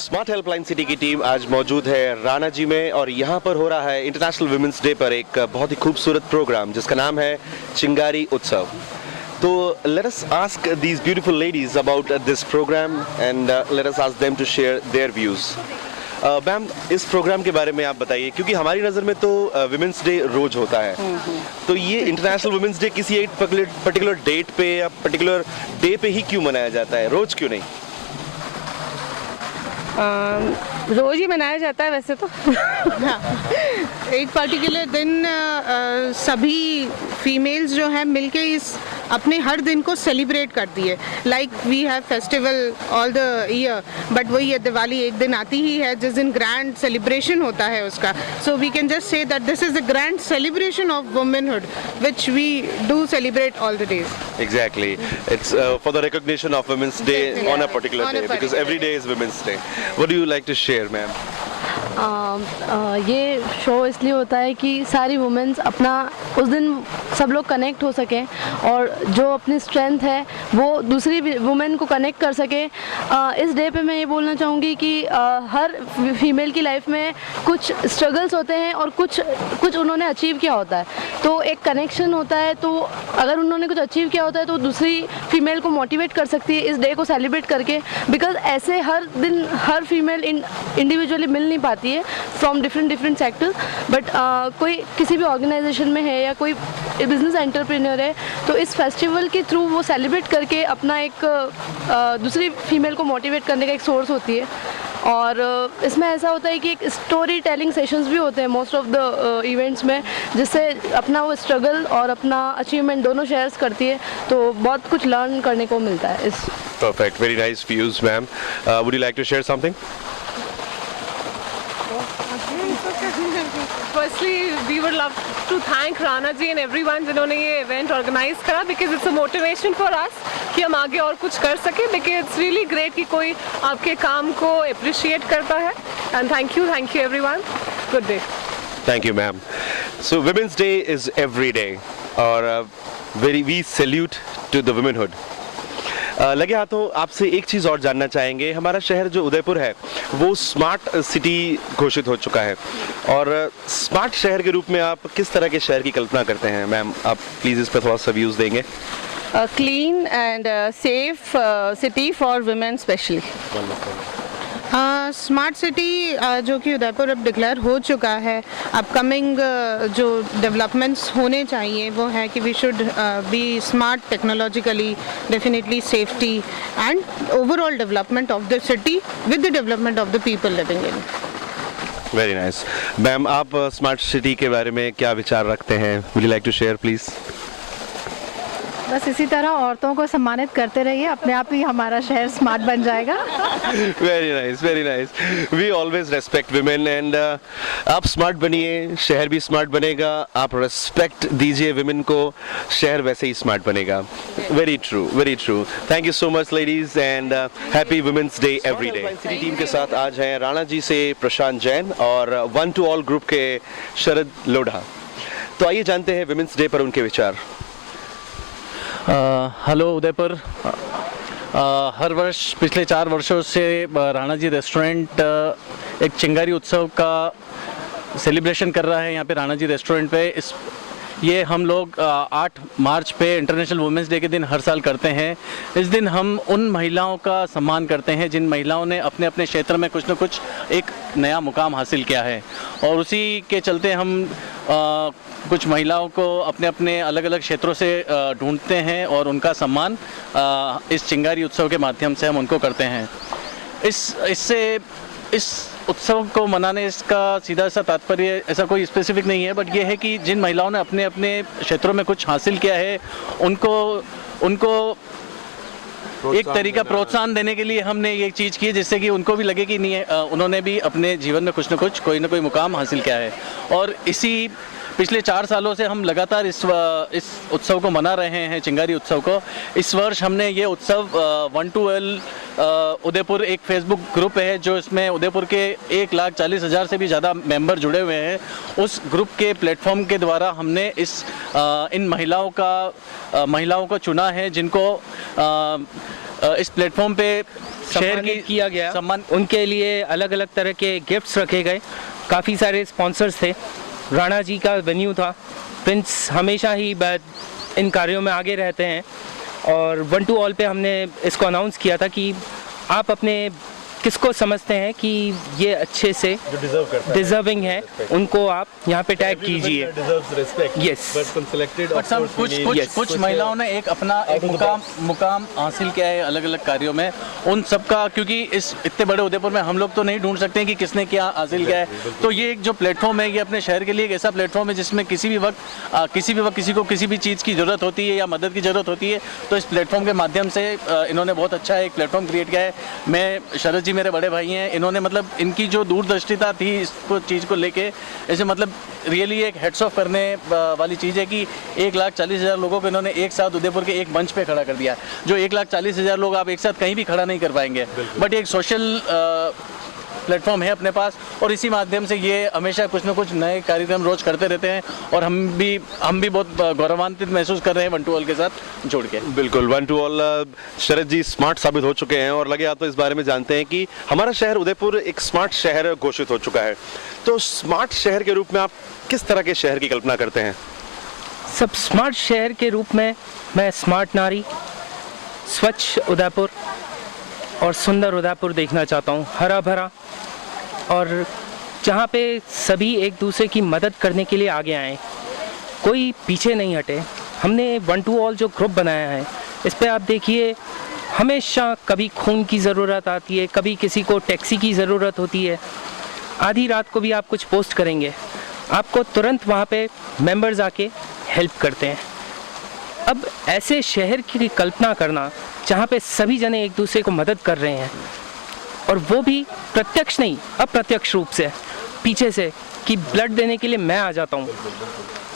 Smart helpline city की team आज मौजूद है राणा जी में और यहाँ पर हो रहा है इंटरनेशनल वुमेन्स डे पर एक बहुत ही खूबसूरत प्रोग्राम जिसका नाम है चिंगारी उत्सव। तो let us ask these beautiful ladies about this program and let us ask them to share their views. Ma'am, इस प्रोग्राम के बारे में आप बताइए, क्योंकि हमारी नज़र में तो वुमेन्स डे रोज होता है, तो ये इंटरनेशनल वुमेन्स डे किसी एक पर्टिकुलर डेट पे या पर्टिकुलर डे पे ही क्यों मनाया जाता है, रोज क्यों नहीं? रोज ही मनाया जाता है वैसे तो। एक पर्टिकुलर दिन सभी फीमेल्स जो हैं मिलके इस अपने हर दिन को सेलिब्रेट करती है। Like we have festival all the year, but वही है दिवाली एक दिन आती ही है जिस दिन ग्रैंड सेलिब्रेशन होता है उसका। So we can just say that this is the grand celebration of womanhood which we do celebrate all the days. Exactly, it's for the recognition of Women's Day on a particular day because every day is Women's Day. What do you like to share, ma'am? ये show इसलिए होता है कि सारी women's अपना उस दिन सब लोग कनेक्ट हो सकें और जो अपनी स्ट्रेंथ है वो दूसरी वुमेन को कनेक्ट कर सके। इस डे पे मैं ये बोलना चाहूँगी कि हर फीमेल की लाइफ में कुछ स्ट्रगल्स होते हैं और कुछ उन्होंने अचीव किया होता है, तो एक कनेक्शन होता है। तो अगर उन्होंने कुछ अचीव किया होता है तो दूसरी फीमेल को मोटिवेट कर सकती है इस डे को सेलिब्रेट करके, बिकॉज ऐसे हर दिन हर फीमेल इंडिविजुअली मिल नहीं पाती है फ्रॉम डिफरेंट सेक्टर्स। बट कोई किसी भी ऑर्गेनाइजेशन में है या कोई बिजनेस एंटरप्रेन्योर है तो इस फेस्टिवल के थ्रू वो सेलिब्रेट करके अपना एक दूसरी फीमेल को मोटिवेट करने का एक सोर्स होती है। और इसमें ऐसा होता है कि एक स्टोरी टेलिंग सेशंस भी होते हैं मोस्ट ऑफ द इवेंट्स में, जिससे अपना वो स्ट्रगल और अपना अचीवमेंट दोनों शेयर्स करती है, तो बहुत कुछ लर्न करने को मिलता है इस। Perfect, very nice views, ma'am. Would you like to share something? Firstly, we would love to thank Rana ji and everyone जिन्होंने ये event organize करा, because it's a motivation for us कि हम आगे और कुछ कर सके, because it's really great कि कोई आपके काम को appreciate करता है। And thank you everyone. Good day. Thank you, ma'am. So Women's Day is every day और we salute to the womanhood. लगे हाथों आपसे एक चीज़ और जानना चाहेंगे। हमारा शहर जो उदयपुर है वो स्मार्ट सिटी घोषित हो चुका है और स्मार्ट शहर के रूप में आप किस तरह के शहर की कल्पना करते हैं मैम? आप प्लीज़ इस पर थोड़ा सा व्यूज़ देंगे। Clean and safe city for women especially. Smart city जो कि उदयपुर अब डिक्लेयर हो चुका है, अपकमिंग जो डेवलपमेंट्स होने चाहिए वो है कि we should be smart technologically, definitely safety and overall development of the city with the development of the people living in. Very nice. Ma'am, आप स्मार्ट सिटी के बारे में क्या विचार रखते हैं? Would you like to share please? बस इसी तरह औरतों को सम्मानित करते रहिए, अपने आप ही हमारा शहर स्मार्ट बन जाएगा। Very nice, very nice. We always respect women and आप स्मार्ट बनिए, शहर भी स्मार्ट बनेगा। आप रेस्पेक्ट दीजिए वुमेन को, शहर वैसे ही स्मार्ट बनेगा। Very true, very true. Thank you so much ladies and happy women's day every day. City team के साथ आज हैं राणा जी से प्रशांत जैन और वन टू ऑल ग्रुप के शरद लोढ़ा। तो आइए जानते हैं वुमेन्स डे पर उनके विचार। हेलो उदयपुर। हर वर्ष पिछले 4 वर्षों से राणा जी रेस्टोरेंट एक चिंगारी उत्सव का सेलिब्रेशन कर रहा है यहाँ पे राणा जी रेस्टोरेंट पे। ये हम लोग 8 मार्च पे इंटरनेशनल वुमेंस डे के दिन हर साल करते हैं। इस दिन हम उन महिलाओं का सम्मान करते हैं जिन महिलाओं ने अपने अपने क्षेत्र में कुछ न कुछ एक नया मुकाम हासिल किया है, और उसी के चलते हम कुछ महिलाओं को अपने अपने अलग अलग क्षेत्रों से ढूंढते हैं और उनका सम्मान इस चिंगारी उत्सव के माध्यम से हम उनको करते हैं। इस उत्सव को मनाने इसका सीधा सा तात्पर्य ऐसा कोई स्पेसिफिक नहीं है, बट ये है कि जिन महिलाओं ने अपने अपने क्षेत्रों में कुछ हासिल किया है उनको एक तरीका प्रोत्साहन देने के लिए हमने ये चीज़ की, जिससे कि उनको भी लगे कि नहीं उन्होंने भी अपने जीवन में कुछ न कुछ कोई ना कोई मुकाम हासिल किया है। और इसी पिछले 4 सालों से हम लगातार इस उत्सव को मना रहे हैं, चिंगारी उत्सव को। इस वर्ष हमने ये उत्सव 1-2L उदयपुर एक फेसबुक ग्रुप है जो इसमें उदयपुर के 1,40,000 से भी ज़्यादा मेंबर जुड़े हुए हैं। उस ग्रुप के प्लेटफॉर्म के द्वारा हमने इन महिलाओं को चुना है जिनको इस प्लेटफॉर्म पे शेयर किया गया। सम्मान उनके लिए अलग अलग तरह के गिफ्ट्स रखे गए। काफ़ी सारे स्पॉन्सर्स थे। राणा जी का वेन्यू था। प्रिंस हमेशा ही इन कार्यों में आगे रहते हैं और 1-2All पे हमने इसको अनाउंस किया था कि आप अपने किसको समझते हैं कि ये अच्छे से डिजर्विंग है उनको आप यहाँ पे टैग कीजिए। यस, कुछ महिलाओं ने एक अपना एक मुकाम हासिल किया है अलग अलग कार्यों में। उन सबका, क्योंकि इस इतने बड़े उदयपुर में हम लोग तो नहीं ढूंढ सकते हैं कि किसने क्या हासिल किया है, तो ये एक जो प्लेटफॉर्म है ये अपने शहर के लिए एक ऐसा प्लेटफॉर्म है जिसमें किसी भी वक्त किसी को किसी भी चीज़ की ज़रूरत होती है या मदद की ज़रूरत होती है, तो इस प्लेटफॉर्म के माध्यम से इन्होंने बहुत अच्छा एक प्लेटफॉर्म क्रिएट किया है। मैं शरद जी मेरे बड़े भाई हैं, इन्होंने मतलब इनकी जो दूरदर्शिता थी इसको चीज़ को लेके, ऐसे मतलब रियली एक हेड्स ऑफ करने वाली चीज़ है कि 1,40,000 लोगों को इन्होंने एक साथ उदयपुर के एक मंच पे खड़ा कर दिया, जो 1,40,000 लोग आप एक साथ कहीं भी खड़ा नहीं कर पाएंगे, बट एक सोशल प्लेटफॉर्म है अपने पास और इसी माध्यम से ये हमेशा कुछ ना कुछ नए कार्यक्रम रोज करते रहते हैं और हम भी बहुत गौरवान्वित महसूस कर रहे हैं 1-2All के साथ जुड़ के। बिल्कुल, 1-2All शरद जी स्मार्ट साबित हो चुके हैं और लगे आप तो इस बारे में जानते हैं कि हमारा शहर उदयपुर एक स्मार्ट शहर घोषित हो चुका है। तो स्मार्ट शहर के रूप में आप किस तरह के शहर की कल्पना करते हैं? सब स्मार्ट शहर के रूप में मैं स्मार्ट नारी, स्वच्छ उदयपुर और सुंदर उदयपुर देखना चाहता हूँ, हरा भरा, और जहाँ पे सभी एक दूसरे की मदद करने के लिए आगे आएँ, कोई पीछे नहीं हटे। हमने 1-2All जो ग्रुप बनाया है इस पे आप देखिए, हमेशा कभी खून की ज़रूरत आती है, कभी किसी को टैक्सी की ज़रूरत होती है, आधी रात को भी आप कुछ पोस्ट करेंगे, आपको तुरंत वहाँ पे मेंबर्स आके हेल्प करते हैं। अब ऐसे शहर की कल्पना करना जहाँ पे सभी जने एक दूसरे को मदद कर रहे हैं और वो भी प्रत्यक्ष नहीं अप्रत्यक्ष रूप से पीछे से, कि ब्लड देने के लिए मैं आ जाता हूँ,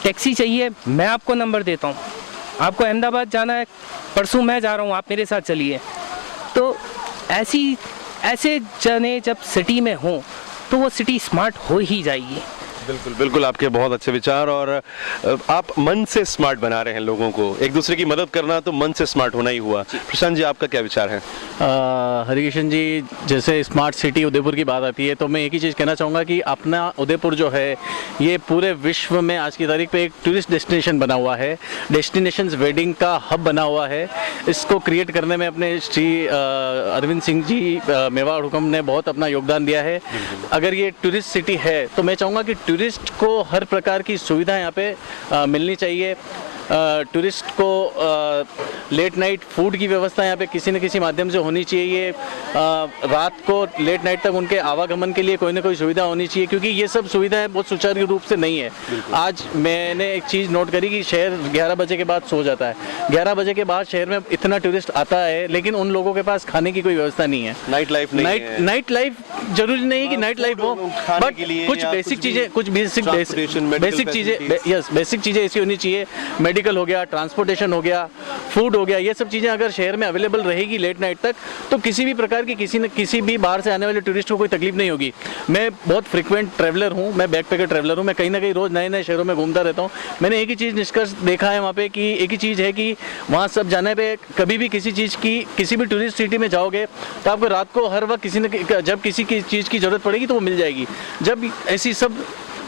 टैक्सी चाहिए मैं आपको नंबर देता हूँ, आपको अहमदाबाद जाना है परसों मैं जा रहा हूँ आप मेरे साथ चलिए। तो ऐसे जने जब सिटी में हों तो वो सिटी स्मार्ट हो ही जाएगी। बिल्कुल बिल्कुल, आपके बहुत अच्छे विचार और आप मन से स्मार्ट बना रहे हैं लोगों को। एक दूसरे की मदद करना तो मन से स्मार्ट होना ही हुआ। प्रशांत जी, आपका क्या विचार है? हरिकिशन जी, जैसे स्मार्ट सिटी उदयपुर की बात आती है तो मैं एक ही चीज़ कहना चाहूँगा कि अपना उदयपुर जो है ये पूरे विश्व में आज की तारीख पे एक टूरिस्ट डेस्टिनेशन बना हुआ है, डेस्टिनेशंस वेडिंग का हब बना हुआ है। इसको क्रिएट करने में अपने श्री अरविंद सिंह जी मेवाड़ हुक्म ने बहुत अपना योगदान दिया है। अगर ये टूरिस्ट सिटी है तो मैं चाहूँगा कि टूरिस्ट को हर प्रकार की सुविधा यहाँ पे मिलनी चाहिए। टूरिस्ट को लेट नाइट फूड की व्यवस्था यहाँ पे किसी न किसी माध्यम से होनी चाहिए। रात को लेट नाइट तक उनके आवागमन के लिए कोई ना कोई सुविधा होनी चाहिए, क्योंकि ये सब सुविधाएं बहुत सुचारू रूप से नहीं है। आज मैंने एक चीज़ नोट करी कि शहर 11 बजे के बाद सो जाता है। 11 बजे के बाद शहर में इतना टूरिस्ट आता है लेकिन उन लोगों के पास खाने की कोई व्यवस्था नहीं है। नाइट लाइफ नहीं है। नाइट लाइफ जरूरी नहीं कि नाइट लाइफ हो, बट कुछ बेसिक चीज़ें ऐसी होनी चाहिए। मेडिकल हो गया, ट्रांसपोर्टेशन हो गया, फूड हो गया, ये सब चीज़ें अगर शहर में अवेलेबल रहेगी लेट नाइट तक तो किसी भी प्रकार की किसी भी बाहर से आने वाले टूरिस्ट को कोई तकलीफ नहीं होगी। मैं बहुत फ्रिक्वेंट ट्रैवलर हूँ, मैं बैकपैकर ट्रैवलर हूँ, मैं कहीं ना कहीं रोज़ नए नए शहरों में घूमता रहता हूँ। मैंने एक ही चीज़ निष्कर्ष देखा है वहाँ पे कि एक ही चीज़ है कि वहाँ सब जाने पे कभी भी किसी भी टूरिस्ट सिटी में जाओगे तो आपको रात को हर वक्त जब किसी की चीज़ की ज़रूरत पड़ेगी तो वो मिल जाएगी। जब ऐसी सब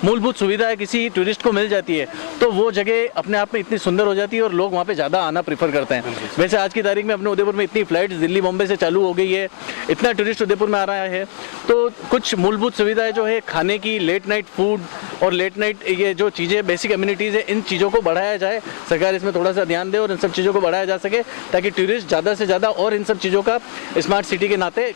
मूलभूत सुविधाएं किसी टूरिस्ट को मिल जाती है तो वो जगह अपने आप में इतनी सुंदर हो जाती है और लोग वहाँ पे ज़्यादा आना प्रेफर करते हैं। वैसे आज की तारीख में अपने उदयपुर में इतनी फ्लाइट्स दिल्ली बॉम्बे से चालू हो गई है, इतना टूरिस्ट उदयपुर में आ रहा है, तो कुछ मूलभूत सुविधाएं जो है खाने की, लेट नाइट फूड और लेट नाइट ये जो चीज़ें बेसिक एम्यूनिटीज़ है, इन चीज़ों को बढ़ाया जाए। सरकार इसमें थोड़ा सा ध्यान दे और इन सब चीज़ों को बढ़ाया जा सके ताकि टूरिस्ट ज़्यादा से ज़्यादा और इन सब चीज़ों का स्मार्ट सिटी के नाते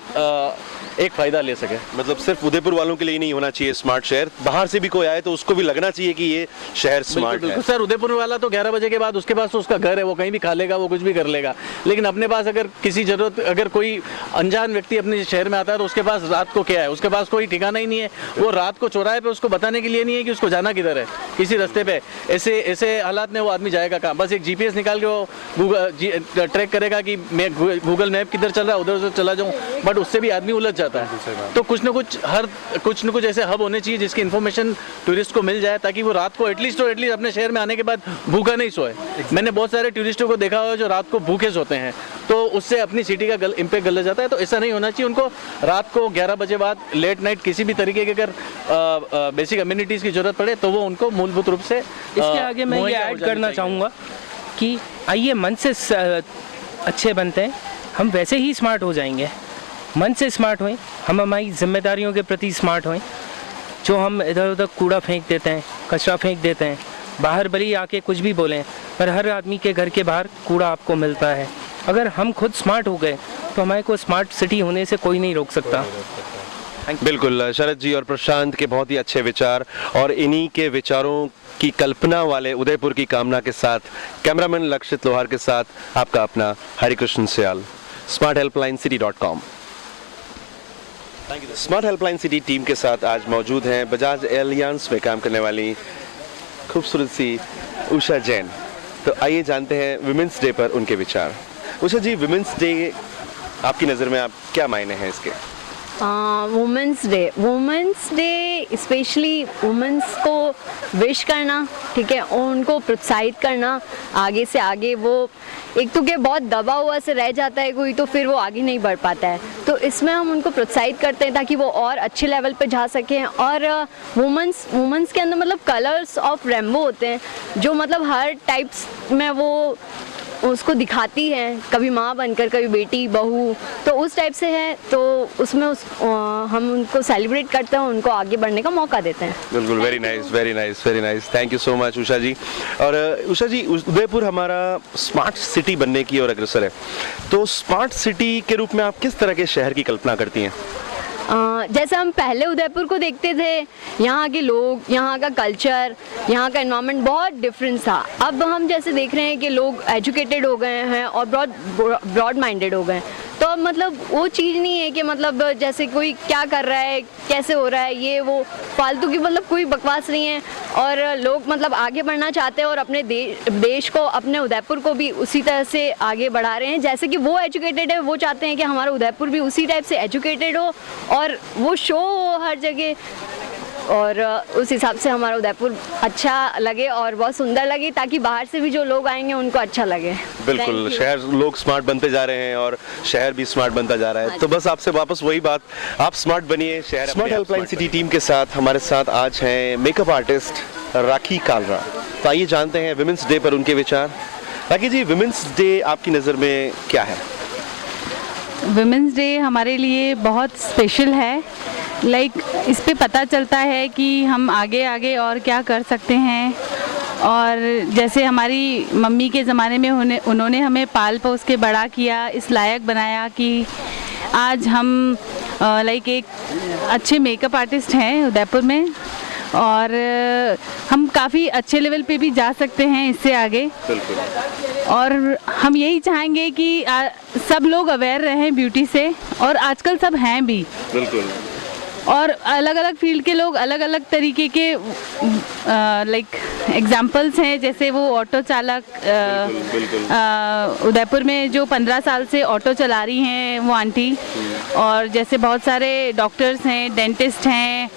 एक फ़ायदा ले सके। मतलब सिर्फ उदयपुर वालों के लिए ही नहीं होना चाहिए स्मार्ट शहर, बाहर से भी कोई आए तो उसको भी लगना चाहिए कि ये शहर स्मार्ट है। बिल्कुल सर, उदयपुर वाला तो 11 बजे के बाद उसके पास तो उसका घर है, वो कहीं भी खा लेगा, वो कुछ भी कर लेगा। लेकिन अपने पास अगर किसी जरूरत, अगर कोई अनजान व्यक्ति अपने शहर में आता है तो उसके पास रात को क्या है, उसके पास कोई ठिकाना ही नहीं है। वो रात को चौराहे पे उसको बताने के लिए नहीं है कि उसको जाना किधर है, किसी रास्ते पे। ऐसे हालात में वो आदमी जाएगा कहाँ? बस एक GPS निकाल के वो गूगल ट्रैक करेगा कि मैं गूगल मैप किधर चल रहा है, उधर उधर चला जाऊँ, बट उससे भी आदमी उलझ जाता है। तो कुछ न कुछ ऐसे हब होने चाहिए जिसकी इन्फॉर्मेशन टूरिस्ट को मिल जाए, ताकि वो रात को एटलीस्ट अपने शहर में आने के बाद भूखा नहीं सोए। मैंने बहुत सारे टूरिस्टों को देखा हुआ है जो रात को भूखे सोते हैं, तो उससे अपनी सिटी का इम्पैक्ट गलत जाता है। तो ऐसा नहीं होना चाहिए। उनको रात को 11 बजे बाद लेट नाइट किसी भी तरीके के अगर बेसिक अम्यूनिटीज़ की जरूरत पड़े तो वो उनको मूलभूत रूप से इसके आगे मैं ये ऐड करना चाहूँगा कि आइए मन से अच्छे बनते हैं, हम वैसे ही स्मार्ट हो जाएंगे। मन से स्मार्ट होएं, हम हमारी जिम्मेदारियों के प्रति स्मार्ट होएं। जो हम इधर उधर कूड़ा फेंक देते हैं, कचरा फेंक देते हैं, बाहर भले ही आके कुछ भी बोलें, पर हर आदमी के घर के बाहर कूड़ा आपको मिलता है। अगर हम खुद स्मार्ट हो गए तो हमारे को स्मार्ट सिटी होने से कोई नहीं रोक सकता। बिल्कुल, शरद जी और प्रशांत के बहुत ही अच्छे विचार, और इन्हीं के विचारों की कल्पना वाले उदयपुर की कामना के साथ कैमरामैन लक्षित लोहार के साथ आपका अपना हरिकृष्ण सियाल, smarthelplinecity.com। Smart helpline city team के साथ आज मौजूद हैं बजाज एलियांस में काम करने वाली खूबसूरत सी उषा जैन। तो आइए जानते हैं विमेंस डे पर उनके विचार। उषा जी, विमेंस डे आपकी नज़र में आप क्या मायने हैं इसके? वुमेंस डे स्पेशली वुमेंस को विश करना, ठीक है, और उनको प्रोत्साहित करना आगे से आगे। वो एक तो क्या बहुत दबा हुआ से रह जाता है कोई, तो फिर वो आगे नहीं बढ़ पाता है। तो इसमें हम उनको प्रोत्साहित करते हैं ताकि वो और अच्छे लेवल पे जा सकें। और वुमेंस के अंदर मतलब कलर्स ऑफ रेनबो होते हैं, जो मतलब हर टाइप्स में वो उसको दिखाती हैं, कभी माँ बनकर, कभी बेटी, बहू, तो उस टाइप से है। तो उसमें हम उनको सेलिब्रेट करते हैं, उनको आगे बढ़ने का मौका देते हैं। बिल्कुल, very nice, very nice, very nice. Thank you so much Usha ji. और उषा जी, उदयपुर हमारा स्मार्ट सिटी बनने की ओर अग्रसर है, तो स्मार्ट सिटी के रूप में आप किस तरह के शहर की कल्पना करती हैं? जैसे हम पहले उदयपुर को देखते थे, यहाँ के लोग, यहाँ का कल्चर, यहाँ का एनवायरनमेंट बहुत डिफरेंस था। अब हम जैसे देख रहे हैं कि लोग एजुकेटेड हो गए हैं और ब्रॉड माइंडेड हो गए हैं। तो अब मतलब वो चीज़ नहीं है कि मतलब जैसे कोई क्या कर रहा है, कैसे हो रहा है, ये वो फालतू की मतलब कोई बकवास नहीं है। और लोग मतलब आगे बढ़ना चाहते हैं और अपने देश को, अपने उदयपुर को भी उसी तरह से आगे बढ़ा रहे हैं। जैसे कि वो एजुकेटेड है, वो चाहते हैं कि हमारा उदयपुर भी उसी टाइप से एजुकेटेड हो और वो शो हो हर जगह, और उस हिसाब से हमारा उदयपुर अच्छा लगे और बहुत सुंदर लगे, ताकि बाहर से भी जो लोग आएंगे उनको अच्छा लगे। बिल्कुल, शहर, लोग स्मार्ट बनते जा रहे हैं और शहर भी स्मार्ट बनता जा रहा है। तो बस आपसे वापस वही बात, आप स्मार्ट बनिए, शहर। स्मार्ट हेल्पलाइन सिटी टीम के साथ हमारे साथ आज हैं मेकअप आर्टिस्ट राखी कालरा। तो आइए जानते हैं विमेंस डे पर उनके विचार। राखी जी, विमेंस डे आपकी नज़र में क्या है? वुमेंस डे हमारे लिए बहुत स्पेशल है। इस पे पता चलता है कि हम आगे आगे और क्या कर सकते हैं। और जैसे हमारी मम्मी के ज़माने में उन्होंने हमें पाल पोस के बड़ा किया, इस लायक बनाया कि आज हम एक अच्छे मेकअप आर्टिस्ट हैं उदयपुर में, और हम काफ़ी अच्छे लेवल पे भी जा सकते हैं इससे आगे। और हम यही चाहेंगे कि सब लोग अवेयर रहें ब्यूटी से, और आजकल सब हैं भी। बिल्कुल। और अलग अलग फील्ड के लोग अलग अलग तरीके के एग्जाम्पल्स हैं, जैसे वो ऑटो चालक, उदयपुर में जो 15 साल से ऑटो चला रही हैं वो आंटी, और जैसे बहुत सारे डॉक्टर्स हैं, डेंटिस्ट हैं,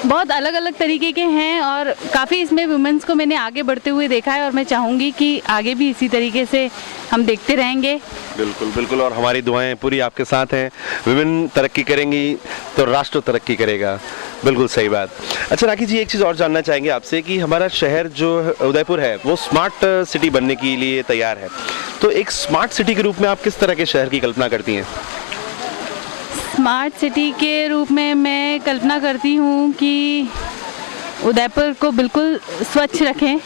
बहुत अलग अलग तरीके के हैं। और काफ़ी इसमें वुमेन्स को मैंने आगे बढ़ते हुए देखा है, और मैं चाहूँगी कि आगे भी इसी तरीके से हम देखते रहेंगे। बिल्कुल बिल्कुल, और हमारी दुआएं पूरी आपके साथ हैं। वुमेन तरक्की करेंगी तो राष्ट्र तरक्की करेगा। बिल्कुल सही बात। अच्छा राखी जी, एक चीज़ और जानना चाहेंगे आपसे कि हमारा शहर जो उदयपुर है वो स्मार्ट सिटी बनने के लिए तैयार है, तो एक स्मार्ट सिटी के रूप में आप किस तरह के शहर की कल्पना करती हैं? स्मार्ट सिटी के रूप में मैं कल्पना करती हूँ कि उदयपुर को बिल्कुल स्वच्छ रखें,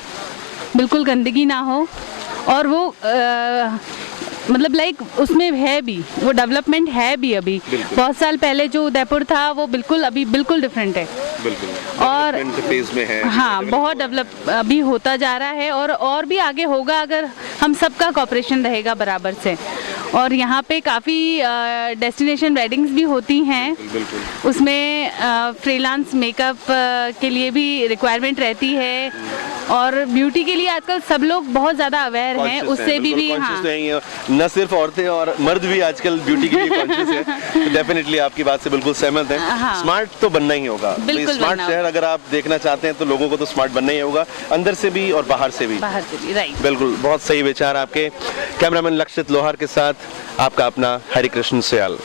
बिल्कुल गंदगी ना हो, और वो मतलब लाइक उसमें है भी, वो डेवलपमेंट है भी अभी। बहुत साल पहले जो उदयपुर था वो बिल्कुल अभी बिल्कुल डिफरेंट है। बिल्कुल और फेज में है। हाँ, बहुत डेवलप अभी होता जा रहा है और भी आगे होगा अगर हम सबका कॉपरेशन रहेगा बराबर से। और यहाँ पे काफ़ी डेस्टिनेशन वेडिंग्स भी होती हैं, उसमें फ्रीलांस मेकअप के लिए भी रिक्वायरमेंट रहती है और ब्यूटी के लिए आजकल सब लोग बहुत ज़्यादा अवेयर हैं, उससे भी हाँ, न सिर्फ औरतें और मर्द भी आजकल ब्यूटी के लिए कॉन्शियस है। तो डेफिनेटली आपकी बात से बिल्कुल सहमत है। हाँ। स्मार्ट तो बनना ही होगा। बिल्कुल स्मार्ट बनना शहर अगर आप देखना चाहते हैं तो लोगों को तो स्मार्ट बनना ही होगा, अंदर से भी और बाहर से भी। राइट। बिल्कुल, बहुत सही विचार आपके। कैमरामैन लक्षित लोहार के साथ आपका अपना हरिकृष्ण सयाल।